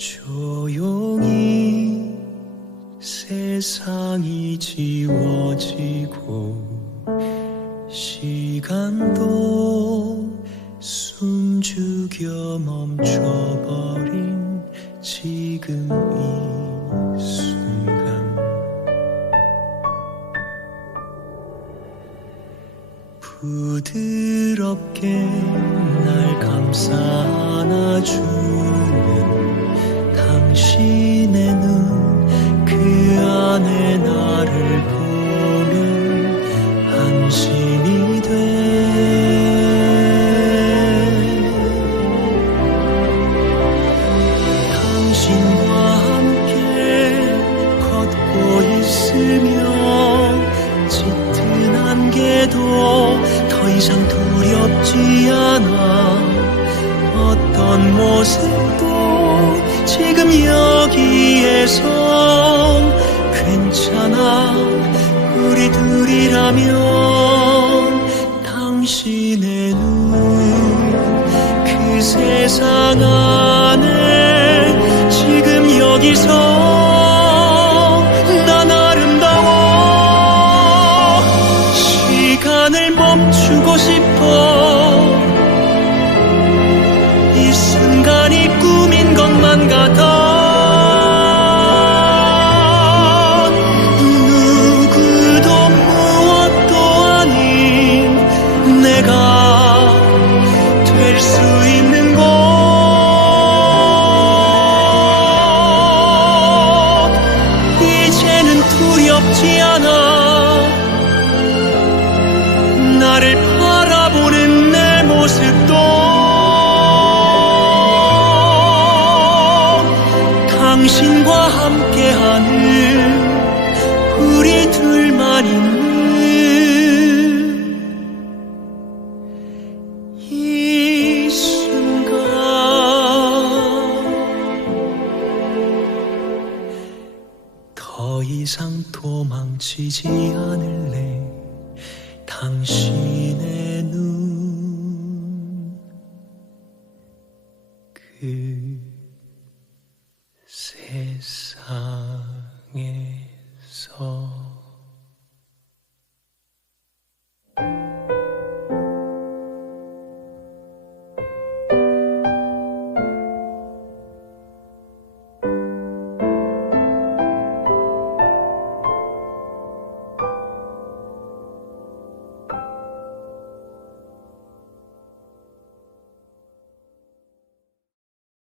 조용히 세상이 지워지고 시간도 숨죽여 멈춰버린 지금 이 순간. 부드럽게 날 감싸 안아주 당신의 눈 그 안에 나를 보면 안심이 돼. 당신과 함께 걷고 있으면 짙은 안개도 더 이상 두렵지 않아. 어떤 모습 여기에선 괜찮아. 우리 둘이라면 당신의 눈 그 세상 안에 지금 여기서 난 아름다워. 시간을 멈추고 싶어 두렵지 않아. 나를 바라보는 내 모습도 당신과 함께하는 더 이상 도망치지 않을래? 당신의 눈 그